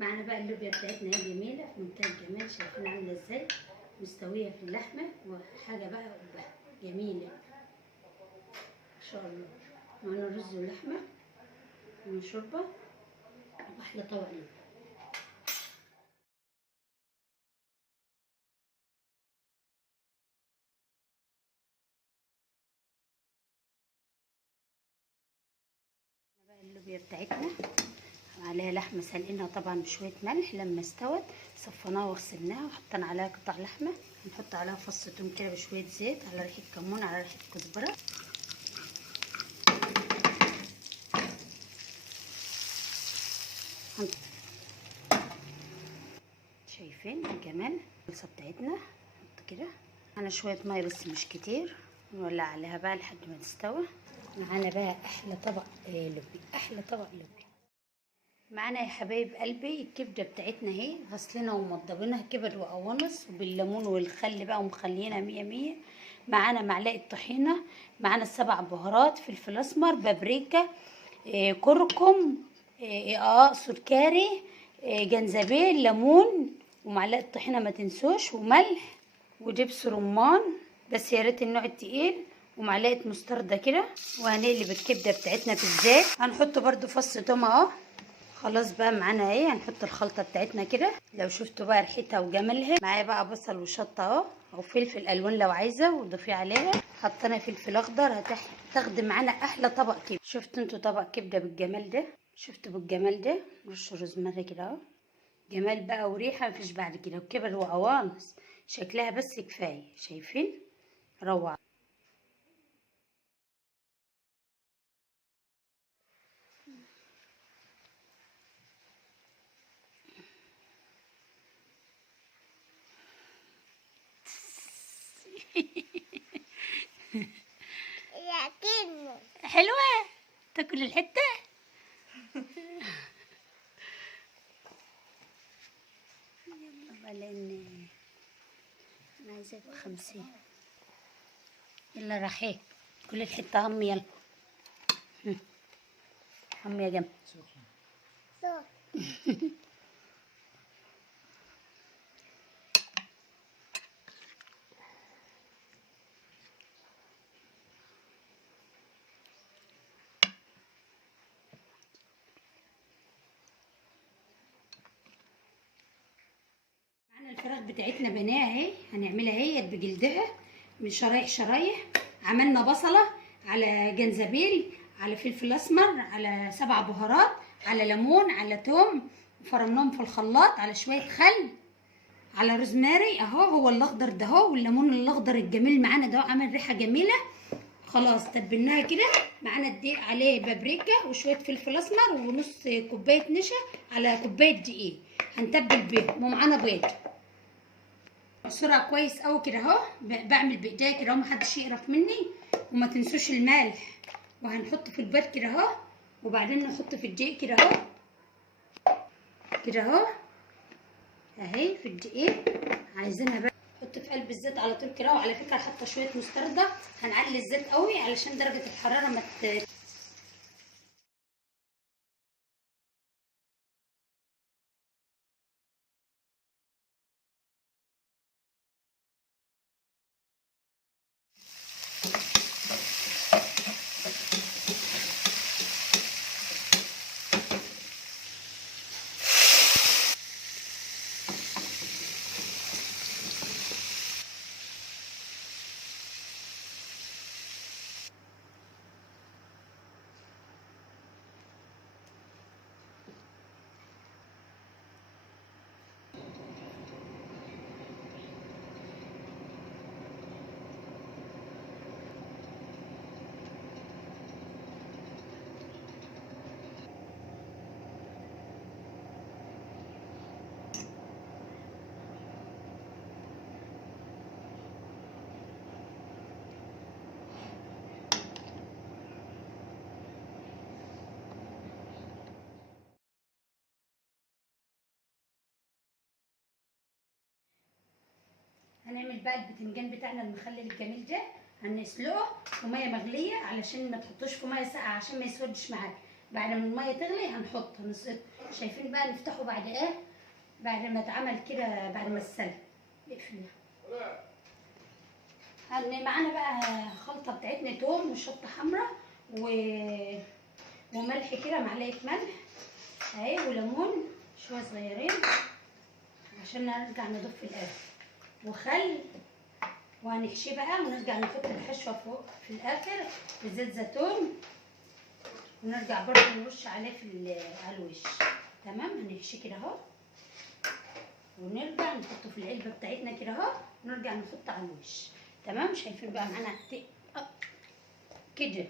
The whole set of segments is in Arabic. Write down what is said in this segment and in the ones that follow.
معانا بقى اللوبيا بتاعتنا هي جميله في منتهى الجمال، شايفين عامله ازاي مستويه في اللحمه وحاجه بقى جميله ما شاء الله. معانا رز ولحمه وشوربه واحلى طبق لنا. بقى اللوبيا بتاعتنا عليها لحمه سلقينها طبعا بشويه ملح، لما استوت صفيناها وغسلناها وحطينا عليها قطع لحمه، هنحط عليها فص توم كده بشويه زيت، على ريحه كمون، على ريحه كزبره. شايفين الجمال الصلصه بتاعتنا. نحط كده انا شويه ميه بس مش كتير، نولع عليها بقى لحد ما تستوي. معانا بقى احلى طبق لوبيا، احلى طبق لوبيا. معانا يا حبايب قلبي الكبده بتاعتنا اهي، غسلنا ومضبينها كبد وقوانص وبالليمون والخل بقى ومخلينها مية مية. معانا معلقه طحينه، معانا 7 بهارات، فلفل اسمر، بابريكا، كركم، اقصر كاري، جنزبيل، ليمون، ومعلقه طحينه ما تنسوش، وملح ودبس رمان بس يا ريت النوع التقيل، ومعلقه مستردة كده. وهنقلب الكبده بتاعتنا في الزيت، هنحط برده فص توم اهو. خلاص بقى معانا ايه، هنحط الخلطه بتاعتنا كده. لو شفتوا بقى ريحتها وجمالها، معايا بقى بصل وشطه اهو، او فلفل الوان لو عايزه وضيفيه عليها. حطينا فلفل اخضر، هتاخد معانا احلى طبق كبده. شفتوا انتوا طبق كبده بالجمال ده؟ شفتوا بالجمال ده؟ رش روزماري كده اهو، جمال بقى وريحه مفيش بعد كده، وكبد وقوانص شكلها بس كفايه. شايفين؟ روعه. حلوه تاكل الحته. يلا بقى لان انا عايزه ابقى 50. يلا راحيه كل الحته هم. يلا هم يا جنب. معانا الفراخ بتاعتنا بناها اهي، هنعملها اهي بجلدها من شرايح شرايح. عملنا بصله على جنزبيل على فلفل اسمر على 7 بهارات على ليمون على توم، فرمناهم في الخلاط على شويه خل على روزماري اهو، هو الاخضر ده اهو، والليمون الاخضر الجميل معانا ده عامل ريحه جميله. خلاص تبلناها كده. معانا الدقيق عليه بابريكا وشويه فلفل اسمر ونص كوبايه نشا على كوبايه دقيق، هنتبل بيهم. ومعانا بيض بسرعه كويس قوي كده اهو، بعمل بايديا كده اهو محدش يقرف مني. وما تنسوش الملح، وهنحط في البيض كده اهو، وبعدين نحط في الدقيق كده اهو، كده اهو اهي في الدقيق. عايزينها بقى نحط في قلب الزيت على طول كده. وعلى فكره حاطه شويه مستردة، هنعلي الزيت قوي علشان درجه الحراره ما هنعمل بقى البتنجان بتاعنا المخلل الجميل ده، هنسلقه في ميه مغليه علشان ما تحطوش في ميه ساقعه عشان ما يسودش معاك. بعد ما الميه تغلي هنحط شايفين بقى نفتحه بعد ايه؟ بعد ما اتعمل كده، بعد ما اتسلق. اقفليها. معانا بقى خلطه بتاعتنا توم وشطه حمراء وملح كده، معلقه ملح اهي، وليمون شويه صغيرين عشان نرجع نضيف في الاخر، وخل، وهنحشيه بقى ونرجع نحط الحشوه فوق في الاخر بزيت زيتون، ونرجع برضه نرش عليه على الوش. تمام. هنحشيه كده اهو، ونرجع نحطه في العلبه بتاعتنا كده اهو، ونرجع نحطه على الوش. تمام. شايفين بقى معانا كده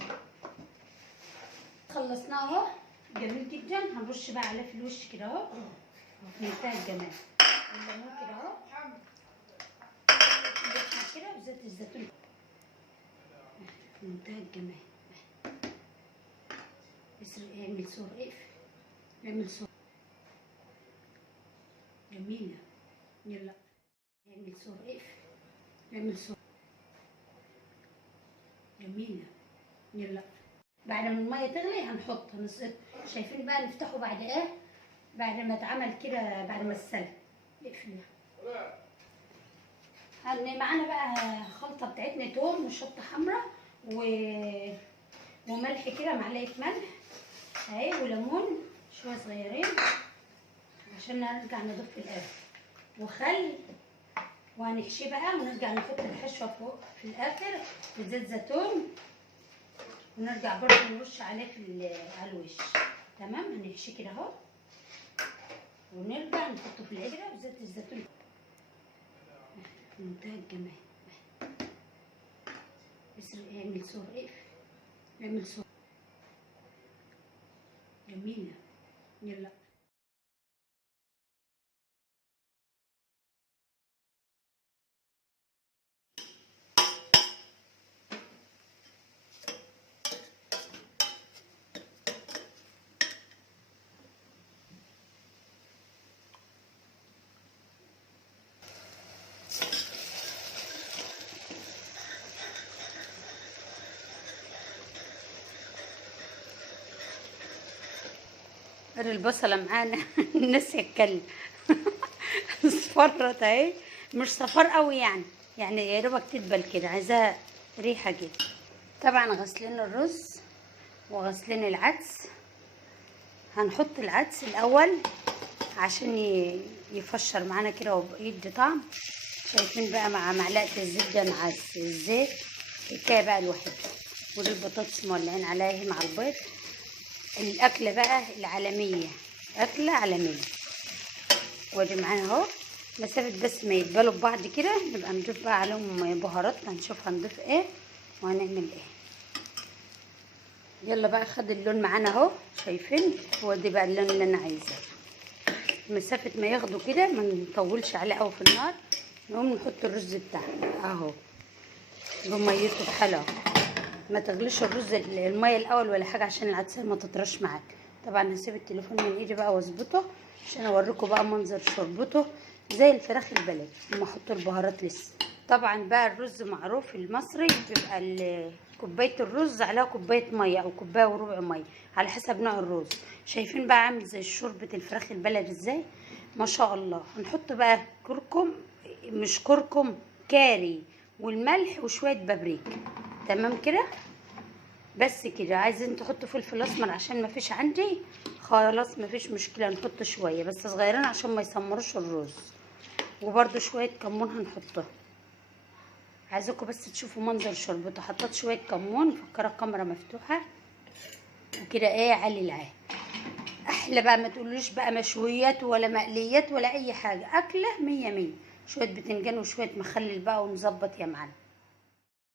خلصناه اهو، جميل جدا. هنرش بقى عليه في الوش كده اهو في منتهى الجمال، الليمون كده اهو كده، وزيت الزيتون في منتهى الجمال. اعمل صورة، اقفل، اعمل صورة جميلة. يلا اعمل صورة، اقفل، اعمل صورة جميلة. يلا بعد ما المية تغلي هنحط شايفين بقى نفتحه بعد ايه؟ بعد ما اتعمل كده، بعد ما اتسلق. اقفليها. معانا بقى خلطة بتاعتنا توم وشطة حمراء وملح كده، معلقة ملح اهي، وليمون شوية صغيرين عشان نرجع نضيف في الاخر، وخل، وهنحشيه بقى ونرجع نحط الحشوة فوق في الاخر بزيت زيتون، ونرجع برضه نرش عليه على الوش. تمام. هنحشيه كده اهو، ونرجع نحطه في العجله بزيت الزيتون في منتهى الجمال. اعمل صورة، اقفل، اعمل صورة جميلة. يلا البصلة معانا الناس يتكلم اصفرت اهي، مش صفار قوي يعني يا دوبك تدبل كده، عايزاها ريحة كده. طبعا غسلين الرز وغسلين العدس. هنحط العدس الاول عشان يفشر معانا كده ويدي طعم. شايفين بقى مع معلقة الزبدة مع الزيت الحكاية بقى الوحيدة. ودي البطاطس مولعين عليها مع البيض. الأكلة بقى العالمية، أكلة عالمية. ودي معانا اهو، مسافة بس ما يتبالوا ببعض كده نبقى نضيف بقى عليهم بهاراتنا، نشوف هنضيف ايه وهنعمل ايه. يلا بقى، خد اللون معانا اهو، شايفين؟ هو دي بقى اللون اللي انا عايزاه. مسافة ما ياخدوا كده، ما نطولش عليه قوي في النار. نقوم نحط الرز بتاعنا اهو بميته بحالها. ما تغليش الرز الميه الاول ولا حاجه عشان العدسه ما تطرش معاك. طبعا هسيب التليفون من ايدي بقى واظبطه عشان اوريكم بقى منظر شربته زي الفراخ البلدي. وما احط البهارات لسه. طبعا بقى الرز معروف المصري بيبقى كوبايه الرز عليها كوبايه ميه او كوبايه وربع ميه على حسب نوع الرز. شايفين بقى عامل زي شوربه الفراخ البلدي ازاي؟ ما شاء الله. هنحط بقى كركم، مش كركم، كاري، والملح وشويه بابريكا. تمام كده. بس كده. عايزين تحطوا فلفل اسمر عشان ما فيش عندي، خلاص ما فيش مشكله، نحط شويه بس صغيرين عشان ما يسمروش الرز. وبرده شويه كمون هنحطها. عايزاكم بس تشوفوا منظر شربته. حطيت شويه كمون، مفكره الكاميرا مفتوحه وكده ايه علي العين. احلى بقى، ما تقولوش بقى مشويات ولا مقليات ولا اي حاجه، اكله 100 100. شويه بتنجان وشويه مخلل بقى ونظبط يا معلم.